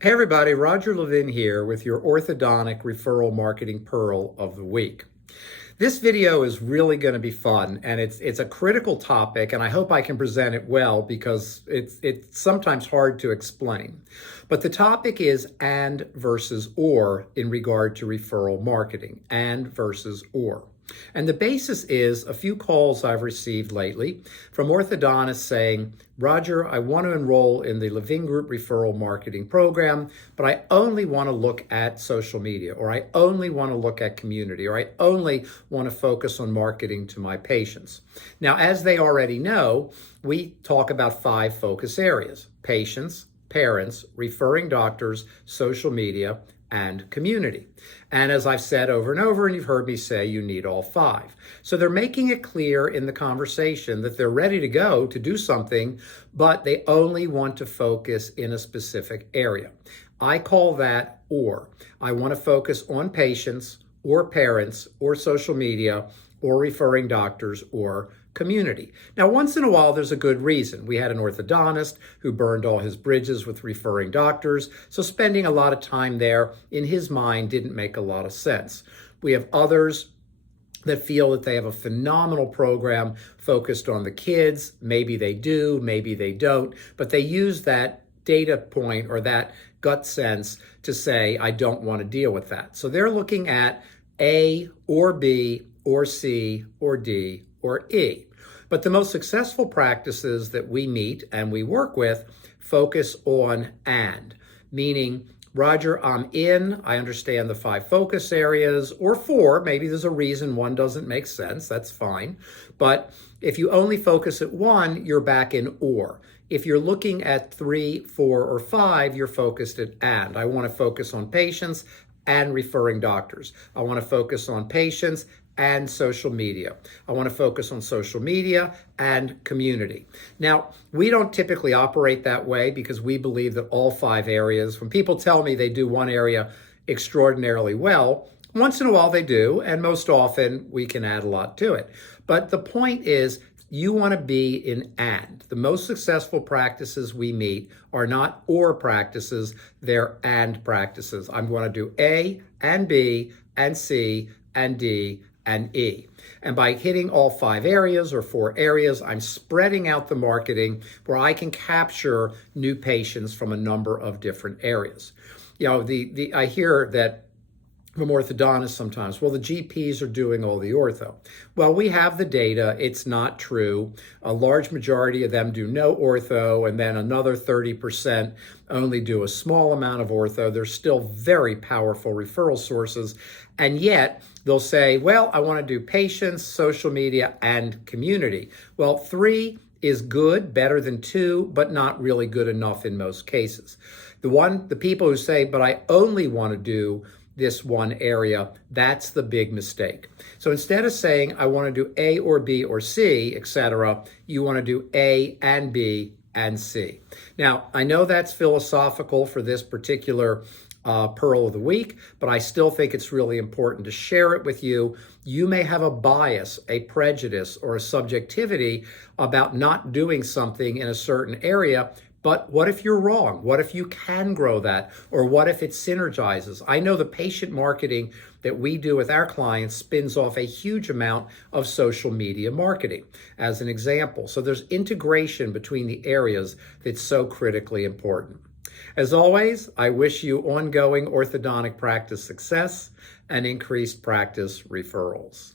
Hey everybody, Roger Levin here with your orthodontic referral marketing pearl of the week. This video is really going to be fun, and it's a critical topic, and I hope I can present it well because it's sometimes hard to explain. But the topic is and versus or in regard to referral marketing, and versus or. And the basis is a few calls I've received lately from orthodontists saying, Roger, I want to enroll in the Levin Group referral marketing program, but I only want to look at social media, or I only want to look at community, or I only want to focus on marketing to my patients. Now, as they already know, we talk about 5 focus areas: patients, parents, referring doctors, social media, and community. And as I've said over and over, and you've heard me say, you need all 5. So they're making it clear in the conversation that they're ready to go to do something, but they only want to focus in a specific area. I call that or. I want to focus on patients or parents or social media or referring doctors or community. Now, once in a while, there's a good reason. We had an orthodontist who burned all his bridges with referring doctors, so spending a lot of time there, in his mind, didn't make a lot of sense. We have others that feel that they have a phenomenal program focused on the kids. Maybe they do, maybe they don't, but they use that data point or that gut sense to say, I don't want to deal with that. So they're looking at A or B or C or D or E. But the most successful practices that we meet and we work with focus on and, meaning, Roger, I'm in, I understand the 5 focus areas, or 4, maybe there's a reason one doesn't make sense, that's fine. But if you only focus at 1, you're back in or. If you're looking at 3, 4, or 5, you're focused at and. I want to focus on patients and referring doctors. I want to focus on patients and social media. I want to focus on social media and community. Now, we don't typically operate that way because we believe that all 5 areas, when people tell me they do one area extraordinarily well, once in a while they do, and most often we can add a lot to it. But the point is, you want to be in and. The most successful practices we meet are not or practices, they're and practices. I'm going to do A and B and C and D and E. And by hitting all 5 areas or 4 areas, I'm spreading out the marketing where I can capture new patients from a number of different areas. You know, I hear that from orthodontists sometimes, well, the GPs are doing all the ortho. Well, we have the data. It's not true. A large majority of them do no ortho, and then another 30% only do a small amount of ortho. They're still very powerful referral sources, and yet they'll say, well, I want to do patients, social media, and community. Well, 3 is good, better than 2, but not really good enough in most cases. The people who say, but I only want to do this one area, that's the big mistake. So instead of saying, I want to do A or B or C, etc., you want to do A and B and C. Now, I know that's philosophical for this particular pearl of the week, but I still think it's really important to share it with you. You may have a bias, a prejudice, or a subjectivity about not doing something in a certain area. But what if you're wrong? What if you can grow that? Or what if it synergizes? I know the patient marketing that we do with our clients spins off a huge amount of social media marketing, as an example. So there's integration between the areas that's so critically important. As always, I wish you ongoing orthodontic practice success and increased practice referrals.